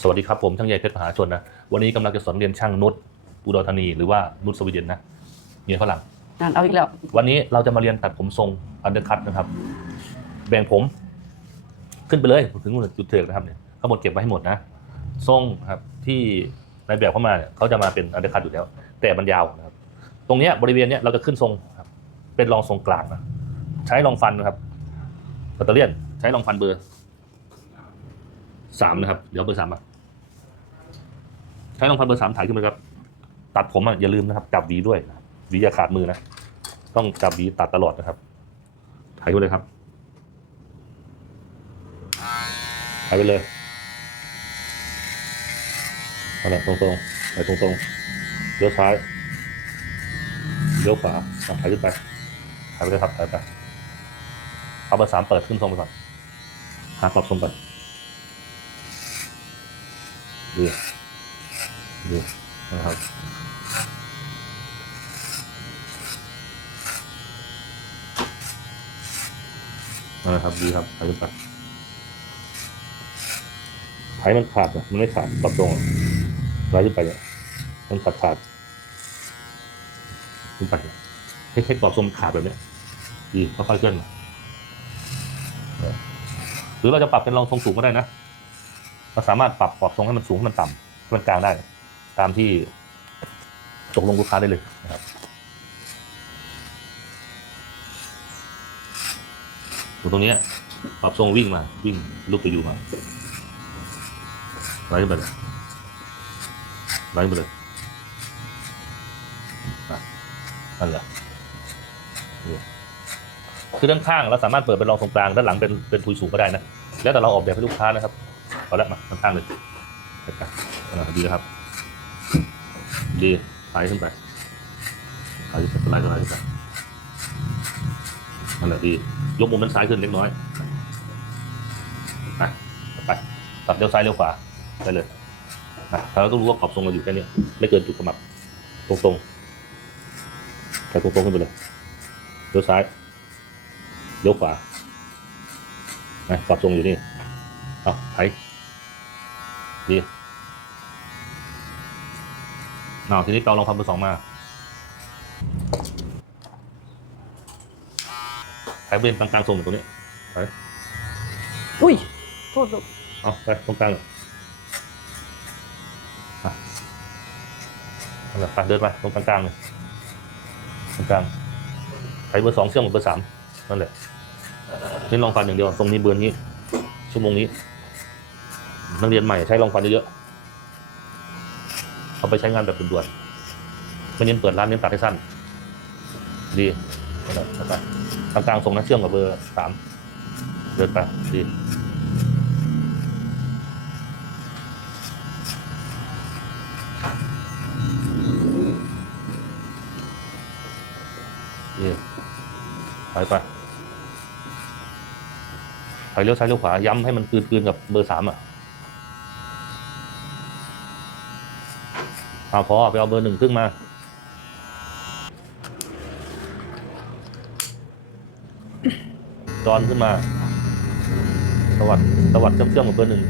สวัสดีครับผมช่างใหญ่เพชรมหาชนนะวันนี้กำลังจะสอนเรียนช่างนุชอุดรธานีหรือว่านุชสวีเดนนะเมียฝรั่งงานเอาอีกแล้ววันนี้เราจะมาเรียนตัดผมทรงอันเดอร์คัตนะครับ แบ่งผม ขึ้นไปเลยถึงจุดเถิกนะครับเนี่ยทั้งหมดเก็บไว้ให้หมดนะทรงครับที่ในายแบบเข้ามาเนี่ยเขาจะมาเป็นอันเดอร์คัตอยู่แล้ว แต่มันยาวนะครับ ตรงเนี้ยบริเวณเนี้ยเราจะขึ้นทรงครับเป็นรองทรงกลางนะใช้รองฟันนะครับแบตเตอเลียนใช้รองฟันเบอร์ สามนะครับ เดี๋ยวเบอร์สามมาใช้รองฟันเบอร์สามถ่ายขึ้นไปครับ ตัดผมอะอย่าลืมนะครับจับหวีด้วยนะหวีอย่าขาดมือนะ ต้องจับหวีตัดตลอดนะครับ ถ่ายไปเลยครับ ถ่ายไปเลยเอาละตรงๆไปตรงๆเลี้ยวซ้ายเลี้ยวขวาถ่ายขึ้นไป ถ่ายไปเลยครับถ่ายไป เอาเบอร์สามเปิดขึ้นทรงไปก่อนหาปรับทรงก่อน ดูดูนะครับนะครับดีครับถ่ายขึ้นไปถ่ายมันขาดอะมันไม่ขาดปรับตรงอะไล่ขึ้นไปเนี่ยมันขาดขาดขึ้นไปเนี่ยให้ให้ปรับทรงมันขาดแบบเนี้ยดีค่อยๆเคลื่อนมาหรือเราจะปรับเป็นรองทรงสูงก็ได้นะ เราสามารถปรับปรับทรงให้มันสูงให้มันต่ำให้มันกลางได้ ตามที่ตกลงลูกค้าได้เลยนะครับตรงนี้ปรับทรงวิ่งมา วิ่งลุกไปอยู่มาไล่ขึ้นไปเลยไล่ขึ้นไปเลยอะนั่นแหละคือด้านข้างเราสามารถเปิดเป็นรองทรงกลางด้านหลังเป็นเป็นทุยสูงก็ได้นะ แล้วแต่เราออกแบบให้ลูกค้านะครับ อาละมาด้านข้างเลยดีครับ ดีไล่ขึ้นไปไล่ขึ้นไปไล่ขึ้นไปไล่ขึ้นไปนั่นแหละดียกมุมด้านซ้ายขึ้นเล็กน้อยไปไปตัดเลี้ยวซ้ายเลี้ยวขวาได้เลยนะเราต้องรู้ว่าขอบทรงเราอยู่แค่นี้ไม่เกินจุดขมับตรงๆไปตรงๆขึ้นไปเลยเลี้ยวซ้ายเลี้ยวขวานะขอบทรงอยู่นี่เอาไถ ดีเอาทีนี้เปาลองความเบอร์สองมาไถเบนกลางๆทรงอยู่ตรงนี้อุ้ย โทษลูกเอาไปตรงกลางเลยอะเอาละไปเดินไปตรงกลางๆเลยตรงกลางใช้เบอร์สองเชื่อมกับเบอร์สามนั่นแหละนี่ลองฟันอย่างเดียวตรงนี้เบอร์นี้ชั่วโมงนี้ นักเรียนใหม่ใช้ลองฟันเยอะๆเอาไปใช้งานแบบด่วนๆไม่เน้นเปิดร้านเน้นตัดให้สั้น ดีนั่นแหละเอาไปกลางๆทรงนะเชื่อมกับเบอร์สามเดินไปดีนี่ไปไปไปเลี้ยวซ้ายเลี้ยวขวาย้ำให้มันคืนคืนกับเบอร์สามอะ เอาพอไปเอาเบอร์หนึ่งครึ่งมาจอนขึ้นมาสวัสดสวัสดเชื่อมเชื่อมกับเบอร์หนึ่ง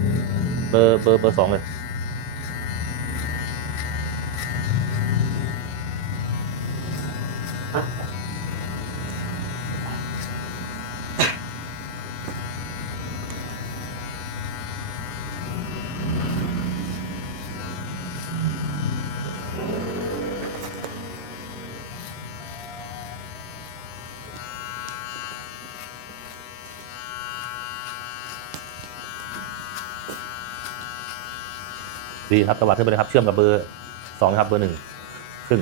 เบอร์เบอร์เบอร์สองเลย ดีครับตวัดขึ้นไปเลยครับ เชื่อมกับเบอร์สองนะครับเบอร์หนึ่งครึ่ง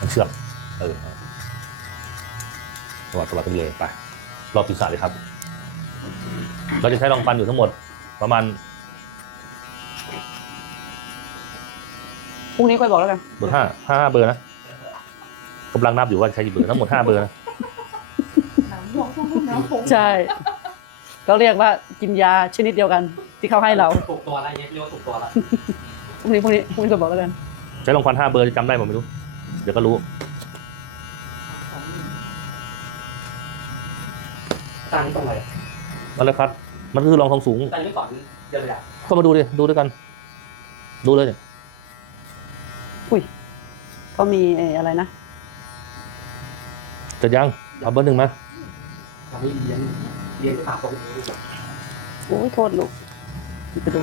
มันเชื่อมเออตวัดตวัดขึ้นไปเลยไปรอบศีรษะเลยครับ เราจะใช้รองฟันอยู่ทั้งหมดประมาณพรุ่งนี้ค่อยบอกแล้วกันเบอร์ห้าห้าเบอร์นะกำลังนับอยู่ว่าใช้กี่เบอร์ทั้งหมดห้าเบอร์นะหนังห่วงช่วงลูกน้ำผมใช่ ก็เรียกว่ากินยาชนิดเดียวกัน ที่เขาให้เราถูกตัวแล้วเย็บเรียกว่าถูกตัวแล้วพรุ่งนี้พรุ่งนี้พรุ่งนี้ค่อยบอกแล้วกันใช้รองฟันห้าเบอร์จะจำได้ผมไม่รู้ เดี๋ยวก็รู้ตังค์ตรงไหนนั่นแหละครับ มันคือรองทรงสูง ตังค์ไม่สอนเดี๋ยวเลยอะเข้ามาดูดิดูด้วยกัน ดูเลยเนี่ยอุ้ยเขามีเอ่ออะไรนะจะยังเอาเบอร์หนึ่งมาทำให้เรียนเรียนปากตรงนี้ โอ้ยโทษลูก ไปดู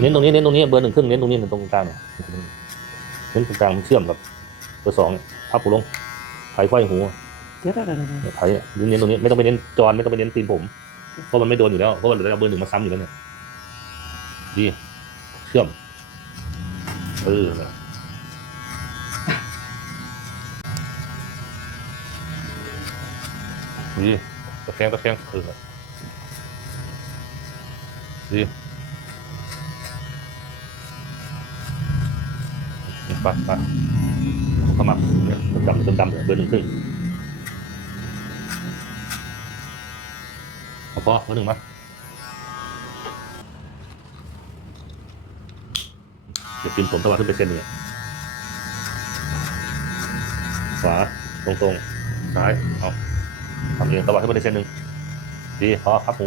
เน้นตรงนี้เน้นตรงนี้เบอร์หนึ่งครึ่งเน้นตรงนี้ตรงกลางเนี่ยเน้นตรงกลางมันเชื่อมกับเบอร์สองพับหูลงไถไฟหูเดี๋ยวเดี๋ยวเดี๋ยวไถเน้นตรงนี้ไม่ต้องไปเน้นจอนไม่ต้องไปเน้นตีนผมเพราะมันไม่โดนอยู่แล้วเพราะว่าเราเอาเบอร์หนึ่งมาซ้ำอยู่แล้วเนี่ยดีเชื่อมเออเนี่ยดีตะแคงตะแคงเออดี ไปไปเข้ามาเนี่ยดำดำดำเบอร์หนึ่งครึ่งเอาพอเบอร์หนึ่งมาเดี๋ยวปีนผมตะวันขึ้นไปเส้นหนึ่งขวาตรงตรงซ้ายเอาทำเองตะวันขึ้นไปเส้นหนึ่งดีพอพับหู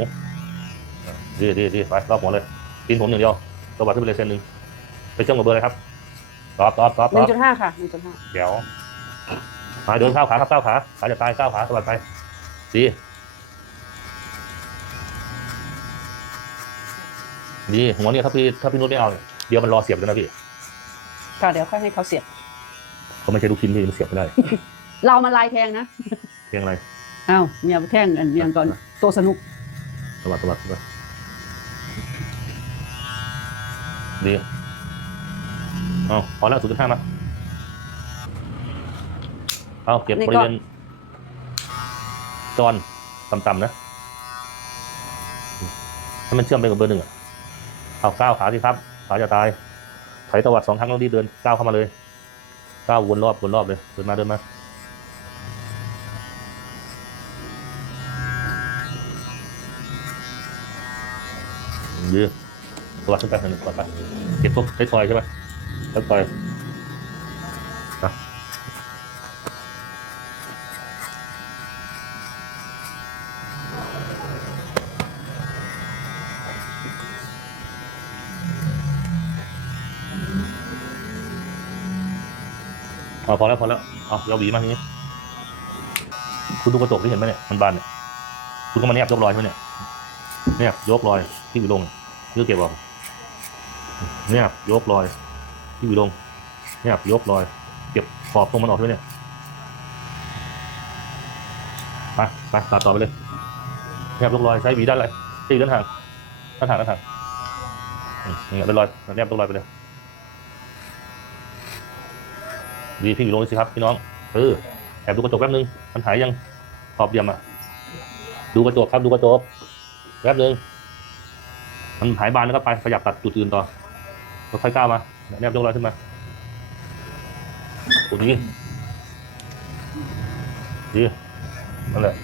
ดีดีดีไปรอบหัวเลยปีนผมอย่างเดียวตะวันขึ้นไปเลยเส้นหนึ่งไปเชื่อมกับเบอร์อะไรครับ ตอบตอบตอบหตนึ่องบจุดห้าค่ะหนึ่งจุดห้าเดี๋ยวมาเดินข้าวขาครับก้าวขาขาจะตายก้าวขาตะวันไปดีดีหัวเนี่ยถ้าพี่ถ้าพี่นุชไม่เอาเนี่ยเดี๋ยวมันรอเสียบกันนะพี่ค่ะเดี๋ยวค่อยให้เขาเสียบ เขาไม่ใช่ลูกชิ้นที่มันเสียบไม่ได้เรามาลายแทงนะเพียงอะไรอ้าวเมียไปแทงอันเมียก่อนโตสนุกสวัสดสวัสดสวัสดดี เอาพอแล้วศูนย์จุดห้ามาเอาเก็บบริเวณจอนต่ำๆนะให้มันเชื่อมไปกับเบอร์หนึ่งอะเอาก้าวขาสิครับ ขาจะตายไถตวัดสองครั้งแล้วรีบเดินก้าวเข้ามาเลยก้าววนรอบวนรอบเลยเดินมาเดินมายืดตัวขึ้นไปหนึ่งตัวไปเก็บพวกใช้ทอยใช่ไหม ใช้ทอยนะเอาพอแล้วพอแล้วเอาเราหวีมาทีนี้คุณดูกระจกที่เห็นไหมเนี่ยมันบานเนี่ยคุณก็มาแนบยกรอยใช่ไหมเนี่ยเนี่ยยกรอยที่วิลงยืดเก็บออกเนี่ยยกรอย ที่ลงเนี่ยยกรอย เก็บขอบตรงมันออกด้วยเนี่ย ไปไปตัดต่อไปเลยเนี่ยยกรอยใช้หวีด้านอะไรตีด้านห่างด้านห่างด้านห่างอืมเนี่ยเป็นรอยเนี่ยยกรอยไปเลยดีพี่วิลงสิครับพี่น้องเออแอบดูกระจกแป๊บนึงมันหายยังขอบเดียมอะดูกระจกครับดูกระจกแป๊บนึงมันหายบานแล้วก็ไปขยับตัดจุดอื่นต่อค่อยก้าวมา แนบยกรอยขึ้นมาตรงนี้ดีนั่นแหละ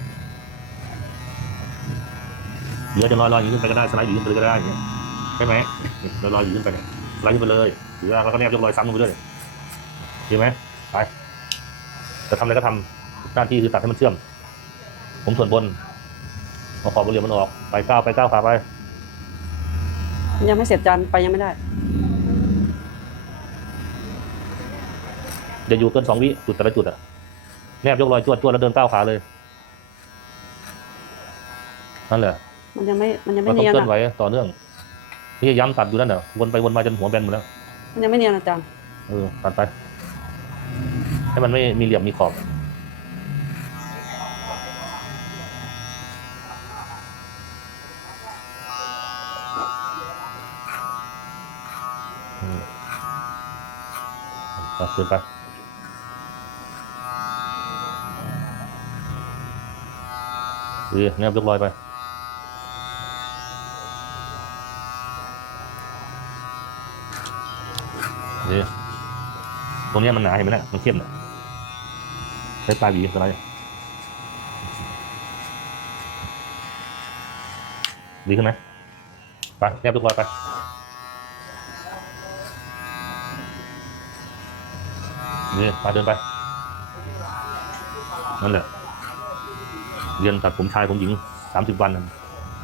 เหลือจะลอยลอยยู่ขึ้นไปก็ได้สไลด์ยู่ขึ้นไปก็ได้อย่างเงี้ยใช่ไหมลอยลอยยู่ขึ้นไปเนี่ยสไลด์ขึ้นไปเลยหรือว่าเราก็แนบยกรอยซ้ำลงไปด้วยดีไหมไปจะทำอะไรก็ทำหน้าที่คือตัดให้มันเชื่อม ผมส่วนบนเอาขอบบริเวณมันออก ไปก้าวไปก้าวขาไป ยังไม่เสร็จจานไปยังไม่ได้ อย่าอยู่เกินสองวิจุดแต่ละจุดอะแนบยกรอยจวดจวดแล้วเดินก้าวขาเลยนั่นแหละมันยังไม่มันยังเราไม่ต้องเนียนเคลื่อนอะไหวต่อเนื่องนี่ย้ำตัดอยู่นั่นเดี๋ยววนไปวนมาจนหัวแบนหมดแล้วมันยังไม่เนียนอาจารย์เออตัดไป ให้มันไม่มีเหลี่ยมมีขอบอืมตัดขึ้นไป ดีแนบยกรอยไปดีตรงนี้มันหนาเห็นไหมนะมันเข้มเนี่ยใช้ปลายหวีอะไรดีขึ้นไหมไปแนบยกรอยไปนี่ไปเดินไปนั่นแหละ เรียนตัดผมชายผมหญิงสามสิบวันน่ะ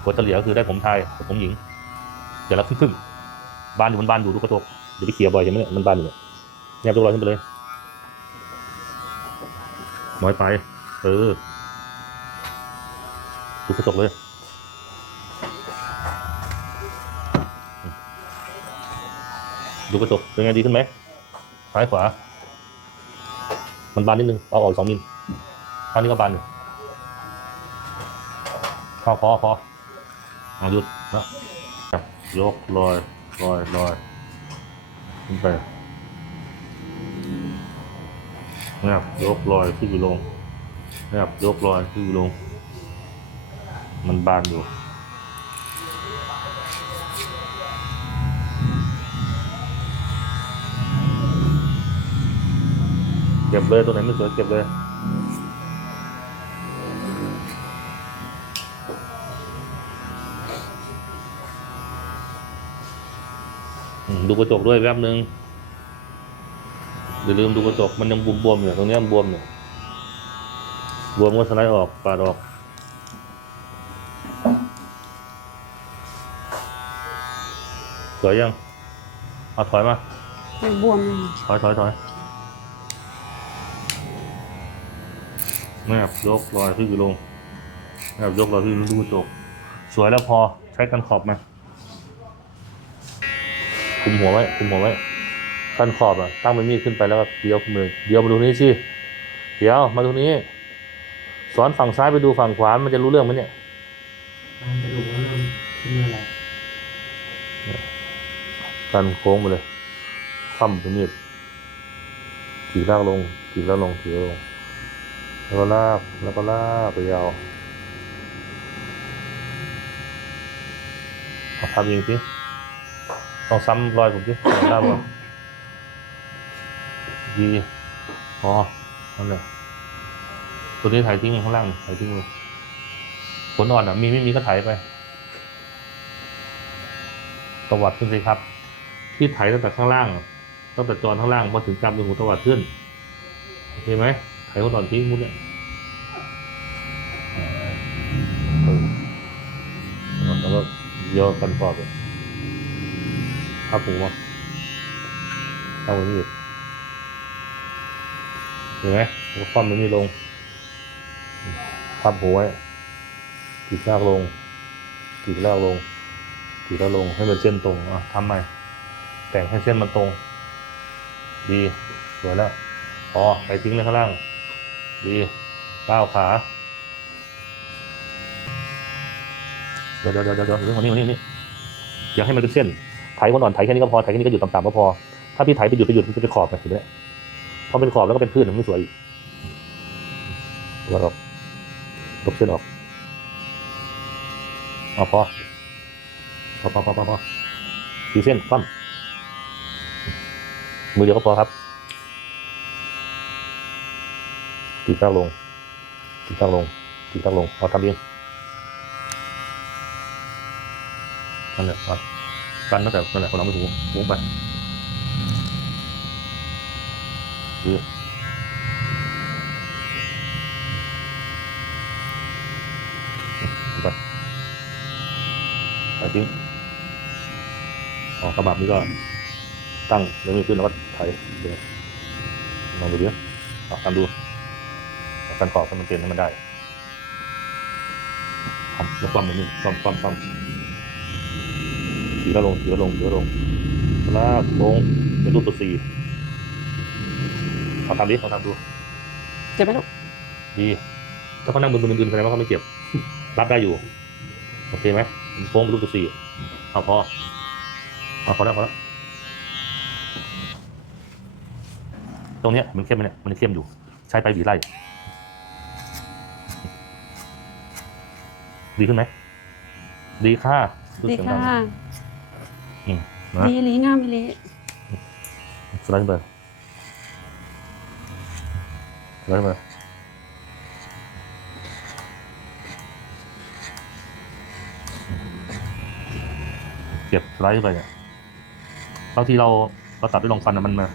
กดเฉลี่ยก็คือได้ผมชายกับผมหญิงดี๋ยวเราครึ่งๆบานอยู่มันบานอยู่ดูกระจกเดี๋ยวไปเคลียร์บ่อยใช่ไหมเนี่ยมันบานอยู่เนี่ยแนบยกลอยขึ้นไปเลยน้อยไป เออดูกระจกเลยดูกระจกเป็นไงดีขึ้นไหมซ้ายขวา มันบานนิดนึงเอาออกสองมิลข้างนี้ก็บานอยู่ ข้าพอพอเอาหยุดนะยกลอยลอยลอยขึ้นไปเงียบยกลอยขึ้นอยู่ลงเงียบยกลอยขึ้นอยู่ลง มันบานอยู่เก็บเลยตัวไหนไม่สวยเก็บเลย ดูกระจกด้วยแป๊บนึงอย่าลืมดูกระจกมันยังบวมๆอยู่ตรงเนี้ยมันบวมอยู่บวมก็สไลด์ออกปาดออกสวยยังเอาถอยมายังบวมอยู่ถอยถอยถอยแนบยกรอยขึ้นอยู่ลงแนบยกรอยขึ้นดูกระจก สวยแล้วพอใช้กันขอบมา คุมหัวไว้ คุมหัวไว้กันขอบอะ ตั้งเป็นมีดขึ้นไปแล้วก็เดียวขึ้นมือเดียวมาดูนี้สิ เดี๋ยวมาดูนี้ สอนฝั่งซ้ายไปดูฝั่งขวา มันจะรู้เรื่องไหมเนี่ยมันจะดูว่าเริ่มเป็นอะไรกันโค้งไปเลย คว่ำเป็นมีดถีบลากลงถีบแล้วลงถีบแล้วลง แล้วก็ลาก แล้วก็ลากไปยาวเอาทำเองสิ ต้องซ้ำรอยผมสิลากมดีพอนั่นแหละตัวนี้ถ่ายทิ้งข้างล่างถ่ายทิ้งเลยผลอ่อนอะ มีไม่มีก็ถ่ายไปตวัดขึ้นสิครับ ที่ไถตั้งแต่ข้างล่างตั้งแต่จอนข้างล่างมาถึงกำจนหูตวัดขึ้นโอเคไหมไถคนอ่อนทิ้งมุดเนี่ยแล้วก็โยกกันปอบเลยทับหูมาเอาไว้นี่เห็นไหมก็คว่ำมันนี่ลงทับหูไว้ตีลากลงตีลากลงตีลากลงให้มันเส้นตรงอะทำใหม่แต่งให้เส้นมันตรง ดีสวยแล้วพอไปทิ้งเลยข้างล่าง ดีก้าวขาเดี๋ยวเดี๋ยวเดี๋ยวเดี๋ยวเรื่องของนี้ของนี้นี่อยากให้มันเป็นเส้น ไถคนอ่อนไถแค่นี้ก็พอไถแค่นี้ก็หยุดต่ำๆก็พอ ถ้าพี่ไถไปหยุดไปหยุดมันจะเป็นขอบไปเห็นไหมพอเป็นขอบแล้วก็เป็นพื้นมันไม่สวยอีกแล้วออกลบเส้นออกเอาพอพอพอพอพอพอดีเส้นคว่ำมือเดียวก็พอครับตีตั้งลงตีตั้งลงตีตั้งลงเอาทำเองนั่นแหละครับ กันตั้งแต่นั่นแหละคนเราไม่ถูวงไปดีไปไปทิ้งอ๋อกระบับนี้ก็ตั้งแล้วมีขึ้นแล้วก็ไถเดี๋ยวลองดูดิเอาทำดูเอาการขอบให้มันเป็นให้มันได้ทำแล้วความมันนี่ความความความ ถีแล้วลงถีแล้วลงถีแล้วลงลากลงเป็นรูปตัวสี่เอาทำดิเอาทำดู เจ็บไหมลูกดี ถ้าเขานั่งบนบนอื่นๆแสดงว่าเขาไม่เจ็บ รับได้อยู่ โอเคไหมมันโค้งเป็นรูปตัวสี่เอาพอเอาพอแล้วพอแล้วตรงเนี้ยมันเข้มไหมเนี่ยมันเข้มอยู่ ใช้ไปหวีไล่ดีขึ้นไหมดีค่ะรู้ดีเสียงค่ะดังอืม นะดีลีงามอีหลีสไลด์ขึ้นไปสไลด์ขึ้นไปเก็บสไลด์ขึ้นไปเนี่ยบางทีเราเราตัดด้วยรองฟันอะมันมา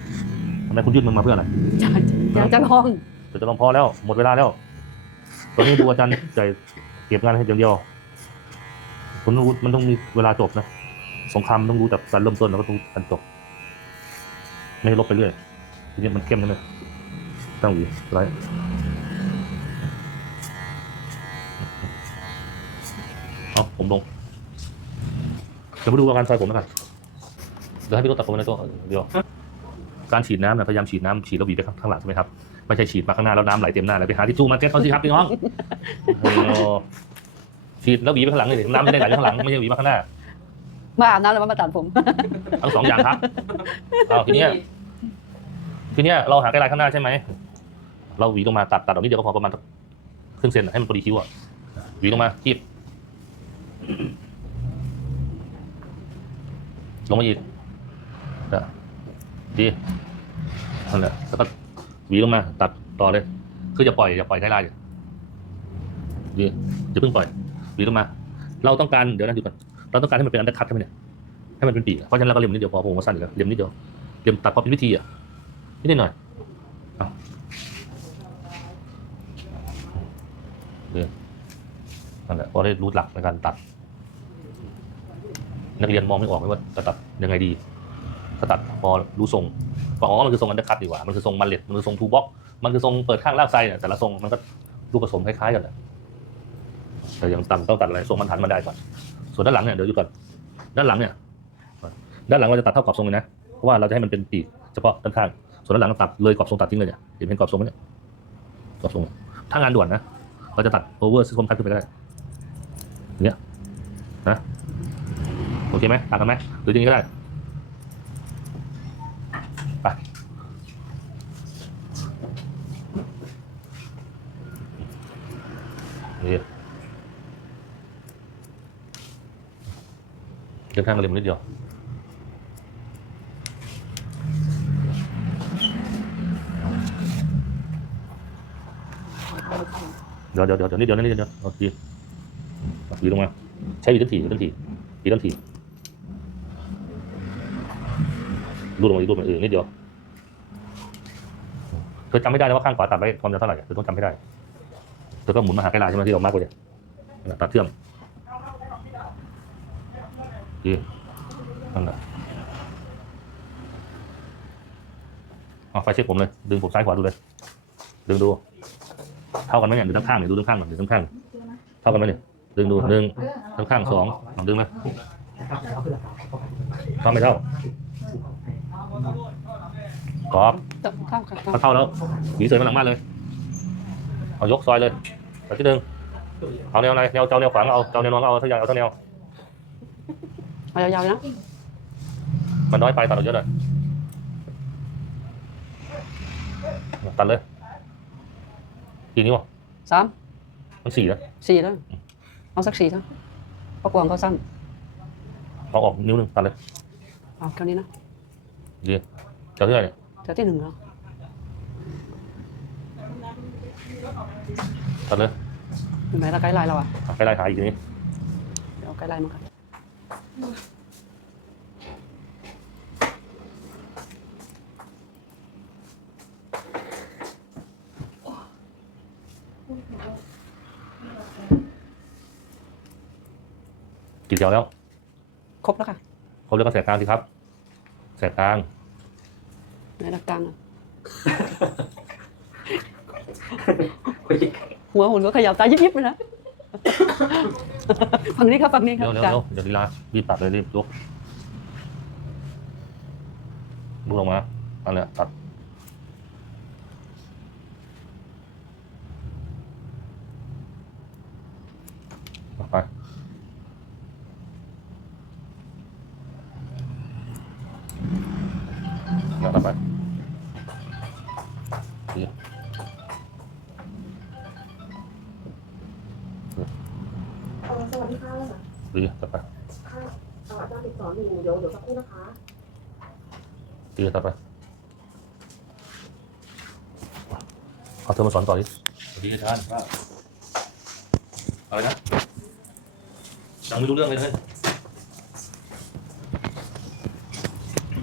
ทำไมคุณยืดมันมาเพื่ออะไรอยากอยากจะลองเดี๋ยวจะลองพอแล้ว หมดเวลาแล้วตอนนี้ดูอาจารย์ใจเก็บงานให้อย่างเดียวคุณวุฒิมันต้องมีเวลาจบนะ สงครามต้องรู้จากการเริ่มต้นแล้วก็ต้องการจบไม่ให้ลบไปเรื่อยทีนี้มันเข้มใช่ไหมตั้งหวีไรเอาผมลงเดี๋ยวมาดูอาการซอยผมแล้วกันเดี๋ยวให้พี่รถตัดผมในตัวเดียวการฉีดน้ำเนี่ยพยายามฉีดน้ำฉีดแล้วหวีไปข้างหลังใช่ไหมครับไม่ใช่ฉีดมาข้างหน้าแล้วน้ำไหลเต็มหน้าเลยไปหาทิชชู่มาแก้เขาสิครับพี่น้องฉีดแล้วหวีไปข้างหลังเลยน้ำไม่ได้ไหลไปข้างหลังไม่ใช่หวีมาข้างหน้า มาอาบน้ำแล้วมาตัดผม ทั้งสองอย่างครับเอาทีเนี้ยทีเนี้ยเราหาไกด์ไลน์ข้างหน้าใช่ไหมเราหวีลงมาตัดตัดออกนิดเดียวก็พอประมาณสักครึ่งเซนอะให้มันพอดีคิ้วอะหวีลงมาคีบลงมาอีกนะดีนั่นแหละแล้วก็หวีลงมา ตัดต่อเลย คืออย่าปล่อยอย่าปล่อยไกด์ไลน์อย่าดีอย่าเพิ่งปล่อยหวีลงมา เราต้องการเดี๋ยวนะดูก่อน เราต้องการให้มันเป็นอันเดอร์คัทใช่ไหมเนี่ยให้มันเป็นปีกเพราะฉะนั้นเราก็เล็มนิดเดียวพอผมว่าสั้นอยู่แล้วเล็มนิดเดียวเล็มตัดพอเป็นวิธีอะนิดหน่อยเอาเดี๋ยวนั่นแหละพอได้รู้หลักในการตัด นักเรียนมองไม่ออกไหมว่าจะตัดยังไงดีถ้าตัดพอรู้ทรงพออ๋อมันคือทรงอันเดอร์คัตดีกว่ามันคือทรงมันเล็ดมันคือทรงทูบ็อกมันคือทรงเปิดข้างลากไซเนี่ยแต่ละทรงมันก็รูปผสมคล้ายๆกันแหละแต่ยังตัดต้องตัดอะไรทรงมันหันมาได้ก่อน ส่วนด้านหลังเนี่ยเดี๋ยวดูก่อนด้านหลังเนี่ยด้านหลังเราจะตัดเท่ากรอบทรงเลยนะเพราะว่าเราจะให้มันเป็นปีกเฉพาะด้านข้างส่วนด้านหลังตัดเลยกรอบทรงตัดทิ้งเลยเนี่ยเห็นเป็นกรอบทรงไหมเนี่ยกรอบทรงถ้างานด่วนนะเราจะตัดโอเวอร์ซิสคมคัทขึ้นไปได้อย่างเงี้ยนะโอเคไหมตัดกันไหมหรืออย่างนี้ก็ได้ ไปนี่ เดินข้างมาเร็วนิดเดียวเดี๋ยวเดี๋ยวเดี๋ยวนิดเดียวนิดเดียวเดี๋ยวเอาดีดีลงมาใช้ดีต้นถี่ต้นถี่ดีต้นถี่รูดลงมาอีกรูดมาเออนิดเดียวเธอจำไม่ได้นะว่าข้างขวาตัดไปความยาวเท่าไหร่เธอต้องจำให้ได้เธอก็หมุนมาหาใกล้ลาใช่ไหมที่เรามาร์กไว้เนี่ยตัดเชื่อม ดีนั่นแหละเอาไฟเช็คผมเลย ดึงผมซ้ายขวาดูเลย ดึงดู เท่ากันไหมเนี่ยดูด้านข้างเนี่ยดูด้านข้างก่อนดูด้านข้าง เท่ากันไหมเนี่ย ดึงดูหนึ่งด้านข้างสองลองดึงไหมนะเข้าไปเท่าไม่เท่ากรอบจับข้ามค่ะถ้าเท่าแล้วหวีเสยมาหลังมานเลย เอายกซอยเลยไปที่หนึ่งเอาแนวไหนแนวเจ้าแนวขวางเอาเจ้าแนวนอนเอาเท่าอย่างเอาเท่าแนว เอายาวๆเลยนะมันน้อยไปตัดเอาเยอะเลยตัดเลยกี่นิ้วอะสามมันสี่นะสี่แล้วเอาสักสี่เท่าเพราะกวางเขาสั้นเอาออกนิ้วหนึ่งตัดเลยเอาแค่นี้นะดีเจ้าเท่าไหร่เนี่ยแถวที่หนึ่งแล้วตัดเลยเห็นไหมละไกด์ไลน์เราอะอะใกล้ไล่หาอีกทีนี้เดี๋ยวเอาไกด์ไลน์มาค รับกี่แถวแล้ว ครบแล้วค่ะเขาเรียกว่าแสกกลางสิครับแสกกลางในหลักการอะคุยหัวหุ่นก็ขยับตายิบยิบๆไปนะ ฝั่งนี้ครับฝั่งนี้คเร็รับวเร็วอาจารเร็วย์เดี๋ยวลีลารีบตัดเลยรีบยกดูลงมาอันเนี้ยตัดเอาไปเดี๋ยวตัดไป ดีตัดไปค่ะเอ่ออาจารย์ติดสอนอยู่เดี๋ยวเดี๋ยวสักครู่นะคะดีตัดไปเอาเธอมาสอนต่อดิสวัสดีอาจารย์ว่าอะไรนะยังไม่รู้เรื่องเลยเลย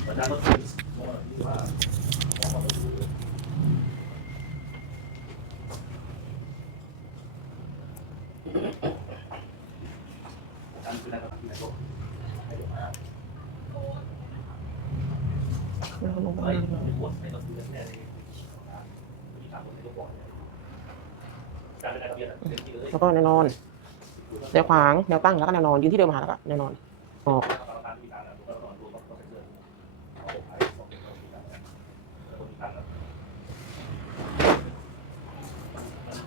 อาจารย์ก็อาจารย์คืออะไรครับที่ไหนบอกให้ผมมา ลงไป ไม่ไม่ควรไม่ต้องดูแน่ๆเลยมีทางคนที่ต้องบอกเนี่ยการเป็นนายทะเบียนอะเต็มที่เลย แล้ว ก็แนวนอนแนวขวางแนวตั้งแล้วก็แนวนอนยืนที่เดิมมาแล้วก็แนวนอนออก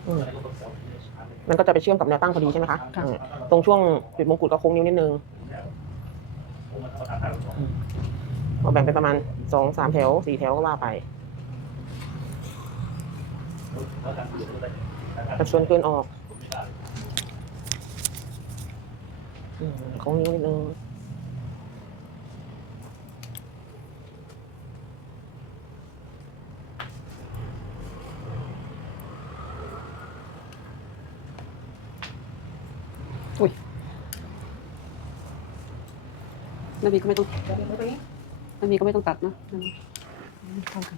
อืมมันก็จะไปเชื่อมกับแนวตั้งพอดีใช่ไหมคะอืมตรงช่วงจุดมงกุฎก็โค้งนิ้วนิดนึงพอแบ่งเป็นประมาณสองสามแถวสี่แถวก็ว่าไปกระชวนเกินออก อืมโค้งนิ้วนิดนึงไม่มีก็ไม่ต้องไม่มีก็ไม่ต้องตัดนะเข้ากัน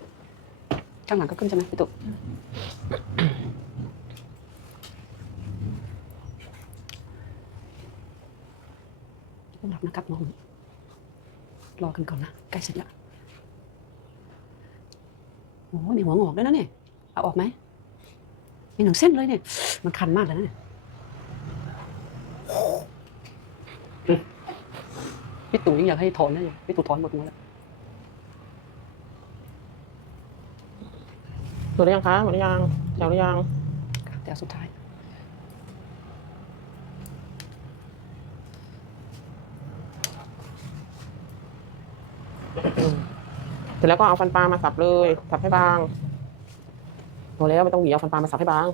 ข้างหลังก็ขึ้นใช่ไหมพี่ตุ๊กต้อง รับนะครับน้องรอกันก่อนนะใกล้เสร็จแล้วโอ้ยมีหัวงอกด้วยนะเนี่ยเอาออกไหมมีหนึ่งเส้นเลยเนี่ย มันคันมากเลยนะเนี่ยพี่ตู่ยังอยากให้ถอนนะเนี่ยพี่ตู่ถอนหมดหมดแล้วหมดหรือยังคะหมดหรือยังแถวหรือยังแต่สุดท้าย เสร็จแล้วก็เอาฟันปลามาสับเลย สับให้บางพอแล้วไม่ต้องหวีเอาฟันปลามาสับให้บาง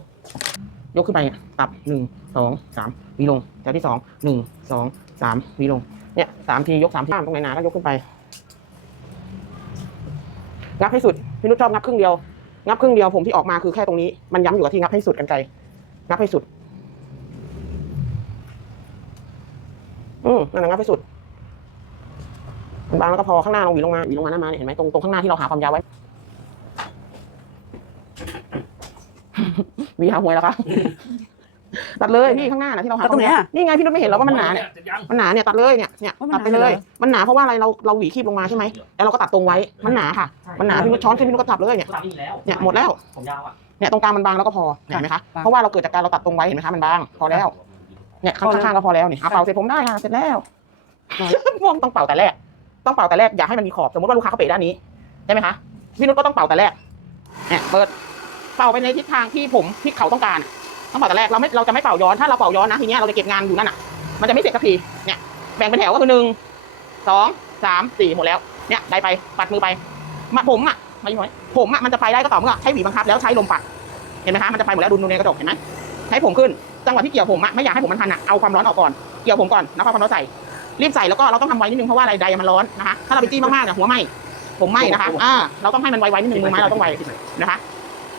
ยกขึ้นไปเนี่ยสับหนึ่งสองสามหวีลงแถวที่สองหนึ่งสองสามหวีลงเนี่ยสามทียกสามทีตรงไหนหนาก็ยกขึ้นไปงับให้สุดพี่นุชชอบงับครึ่งเดียวงับครึ่งเดียวผมที่ออกมาคือแค่ตรงนี้มันย้ำอยู่กับที่งับให้สุดกันไกลงับให้สุด อืมนั่นแหละงับให้สุด บางแล้วก็พอข้างหน้าลงหวีลงมาหวีลงมาหน้ามาเนี่ยเห็นไหมตรงตรงข้างหน้าที่เราหาความยาวไว้หวีหาหวยแล้วคะตัดเลยพี่ข้างหน้านะที่เราหาตัดตรงไหนอะนี่ไงพี่นุชไม่เห็นเหรอว่ามันหนาเนี่ยมันหนาเนี่ยตัดเลยเนี่ยเนี่ยว่ามันตัดไปเลยหนาเหรอ มันหนาเพราะว่าอะไรเราเราหวีคีบลงมาใช่ไหมแล้วเราก็ตัดตรงไว้มันหนาค่ะ มันหนาพี่นุชช้อนขึ้นพี่นุชก็ตัดเลยเนี่ยตามนี้แล้ว เนี่ยหมดแล้ว ผมยาวอะเนี่ยตรงกลางมันบางแล้วก็พอเห็นไหมคะบาง เพราะว่าเราเกิดจากการเราตัดตรงไว้เห็นไหมคะมันบางพอแล้วเนี่ยข้างๆก็พอแล้วนี่เอาเป่าเสร็จผมได้ค่ะเสร็จแล้ว ม่วงต้องเป่าแต่แรก ต้องเป่าแต่แรกอย่าให้มันมีขอบสมมติว่าลูกค้าเขาเปะด้านนี้ใช่ไหมคะพี่นุชก็ต้องเป่าแต่แรกเนี่ยเปิดเป่าไปในทิศทางที่ผมที่เขาต้องการต้องเป่าแต่แรกเราไม่เราจะไม่เป่าย้อนถ้าเราเป่าย้อนนะทีนี้เราจะเก็บงานอยู่นั่นอะ มันจะไม่เสร็จสักทีเนี่ยแบ่งเป็นแถวก็คือหนึ่งสองสามสี่หมดแล้วเนี่ยได้ไปปัดมือไปมาผมอะมาอยู่ไหนผมอะมันจะไปได้ก็ต่อเมื่อใช้หวีบังคับแล้วใช้ลมปัดเห็นไหมคะมันจะไปหมดแล้วดูดูในกระจกเห็นไหมให้ผมขึ้นจังหวะที่เกี่ยวผมอะไม่อยากให้ผมมันพันอะเอาความร้อนออกก่อนเกี่ยวผมก่อนแล้วความร้อนใส่ รีบใส่แล้วก็เราต้องทำไวนิดนึงเพราะว่าอะไรไดมันร้อนนะคะถ้าเราไปจี้มากๆเนี่ยหัวไหม้ผมไหม้นะคะอ่าเราต้องให้มันไวๆนิดนึงมือไม้เราต้องไวนะคะ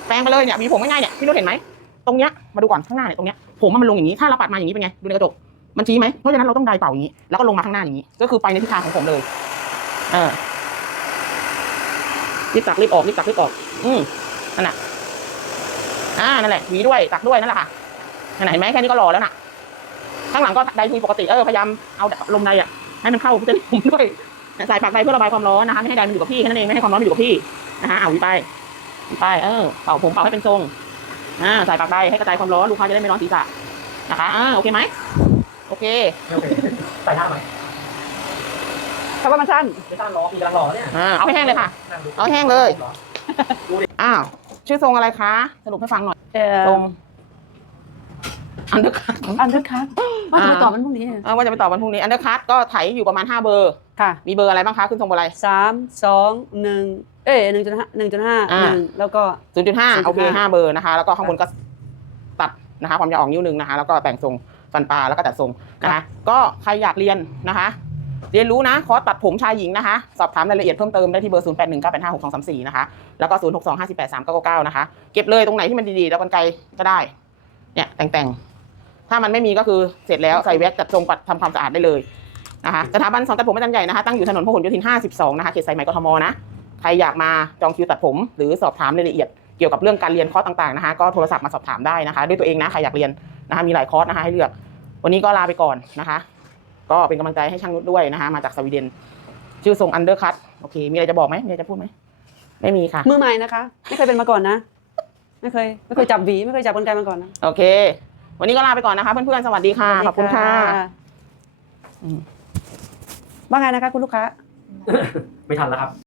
แปรงไปเลยเนี่ยมีผมง่ายๆเนี่ยพี่นุชเห็นไหมตรงเนี้ยมาดูก่อนข้างหน้าเนี่ยตรงเนี้ยผมมันลงอย่างนี้ถ้าเราปัดมาอย่างนี้เป็นไงดูในกระจกมันชี้ไหมเพราะฉะนั้นเราต้องไดเป่าอย่างนี้แล้วก็ลงมาข้างหน้าอย่างนี้ ก็คือไปในทิศทางของผมเลยเออรีบตักรีบออกรีบตักรีบออก อืมนั่นแหละอ่านั่นแหละหวีด้วยตักด้วยนั่นแหละค่ะนั่นนะเห็นไหมแค่นี้ก็รอแล้วน่ะ ข้างหลังก็ไดคุยปกติเออพยายามเอาลมในอะให้มันเข้าเส้นผมด้วยใส่ปากไดเพื่อระบายความร้อนนะคะไม่ให้ไดมันอยู่กับที่แค่นั้นเองไม่ให้ความร้อนมันอยู่กับที่นะคะเอาหวีไปหวีไปเออเป่าผมเป่าให้เป็นทรงอ่าใส่ปากไดให้กระจายความร้อนลูกค้าจะได้ไม่ร้อนศีรษะนะคะอ่าโอเคไหมโอเคโอเคใส่ท่าไหมเพราะว่ามันสั้นไม่ต้านรอพี่กำลังรอเนี่ยอ่าเอาให้แห้งเลยค่ะ เอาให้แห้งเลยอ้าวชื่อทรงอะไรคะ สรุปให้ฟังหน่อยเอ่อทรง อันเดอร์คัทอันเดอร์คัทว่าจะไปต่อมันพรุ่งนี้ว่าจะไปต่อวันพรุ่งนี้อันเดอร์คัทก็ไถอยู่ประมาณ 5 เบอร์ค่ะ มีเบอร์อะไรบ้างคะขึ้นทรงเบอร์อะไรสามสองหนึ่งเอ้ยหนึ่งจุดห้าหนึ่งจุดห้าอ่าหนึ่งแล้วก็0.5โอเค0.5 5เบอร์นะคะ แล้วก็ข้างบนก็ตัดนะคะความยาวออกนิ้วหนึงนะคะ แล้วก็แต่งทรงฟันปลาแล้วก็ตัดทรงนะคะ ก็ใครอยากเรียนนะคะ เรียนรู้นะคอร์สตัดผมชายหญิงนะคะ สอบถามรายละเอียดเพิ่มเติมได้ที่เบอร์ 0 8 1 9 8 5 6 2 3 4 นะคะ แล้วก็ 0 6 2 5 8 3 9 9 9 นะคะ เก็บเลยตรงไหนที่มันดีๆ แล้วกันไกลก็ได้ เนี่ยแต่งๆ ถ้ามันไม่มีก็คือเสร็จแล้วใส่แว็กซ์จัดทรงปัดทำความสะอาดได้เลยนะคะสถาบันสอนตัดผมอาจารย์ใหญ่นะคะตั้งอยู่ถนนพหลโยธิน 52 นะคะเขตสายไหมกทมนะใครอยากมาจองคิวตัดผม หรือสอบถามรายละเอียดเกี่ยวกับเรื่องการเรียนคอร์สต่างๆนะคะก็โทรศัพท์มาสอบถามได้นะคะ ด้วยตัวเองนะใครอยากเรียนนะคะมีหลายคอร์สนะคะให้เลือก วันนี้ก็ลาไปก่อนนะคะ ก็เป็นกำลังใจให้ช่างนุชด้วยนะคะมาจากสวีเดน ชื่อทรงอันเดอร์คัตโอเคมีอะไรจะบอกไหมมีอะไรจะพูดไหมไม่มีค่ะมือใหม่นะคะ ไม่เคยเป็นมาก่อนนะ ไม่เคย ไม่เคยจับหวี ไม่เคยจับกลไกมาก่อนนะ โอเค วันนี้ก็ลาไปก่อนนะคะเพื่อนๆสวัสดีค่ะขอบคุณค่ะอืมว่าไงนะคะคุณลูกค้า ไม่ทันแล้วครับ